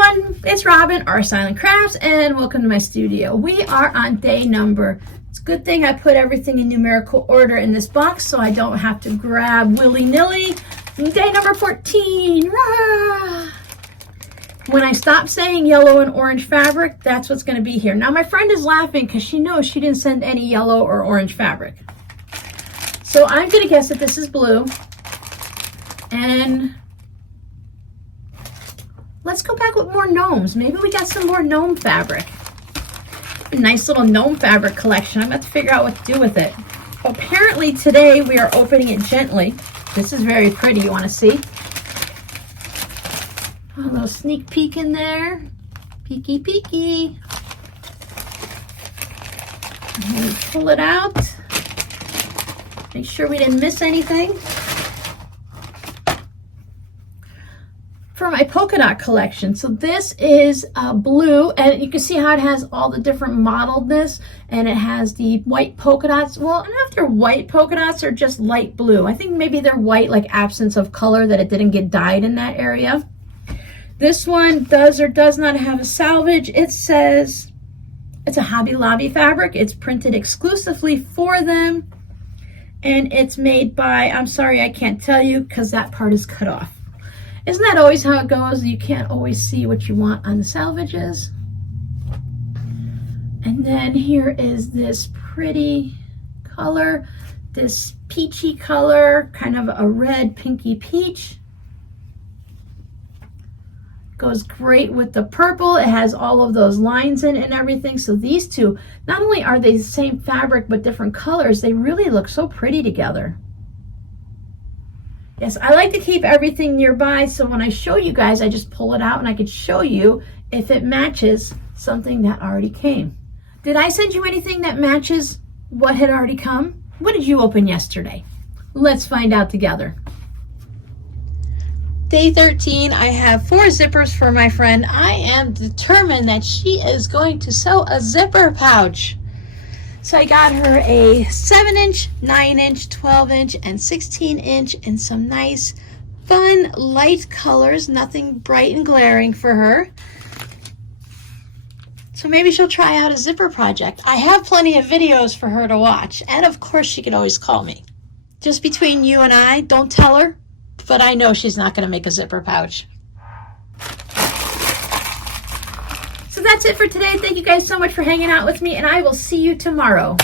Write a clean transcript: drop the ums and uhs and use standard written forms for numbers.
everyone, it's Robin, Our Silent Crafts, and welcome to my studio. We are on day number. It's a good thing I put everything in numerical order in this box so I don't have to grab willy-nilly. Day number 14. Rah! When I stop saying yellow and orange fabric, that's what's going to be here. Now my friend is laughing because she knows she didn't send any yellow or orange fabric. So I'm going to guess that this is blue. And let's go back with more gnomes. Maybe we got some more gnome fabric. A nice little gnome fabric collection. I'm about to figure out what to do with it. Apparently today we are opening it gently. This is very pretty. You want to see? A little sneak peek in there. Peeky peeky. And we pull it out. Make sure we didn't miss anything. For my polka dot collection. So this is blue, and you can see how it has all the different modeledness, and it has the white polka dots. Well, I don't know if they're white polka dots or just light blue. I think maybe they're white, like absence of color, that it didn't get dyed in that area. This one does or does not have a salvage. It says it's a Hobby Lobby fabric. It's printed exclusively for them, and it's made by, I'm sorry, I can't tell you because that part is cut off. Isn't that always how it goes? You can't always see what you want on the salvages. And then here is this pretty color, this peachy color, kind of a red pinky peach. Goes great with the purple. It has all of those lines in it and everything. So these two, not only are they the same fabric but different colors, they really look so pretty together. Yes, I like to keep everything nearby, so when I show you guys, I just pull it out and I can show you if it matches something that already came. Did I send you anything that matches what had already come? What did you open yesterday? Let's find out together. Day 13, I have 4 zippers for my friend. I am determined that she is going to sew a zipper pouch. So I got her a 7-inch, 9-inch, 12-inch, and 16-inch in some nice, fun, light colors. Nothing bright and glaring for her. So maybe she'll try out a zipper project. I have plenty of videos for her to watch. And of course, she could always call me. Just between you and I, don't tell her. But I know she's not going to make a zipper pouch. So that's it for today. Thank you guys so much for hanging out with me, and I will see you tomorrow.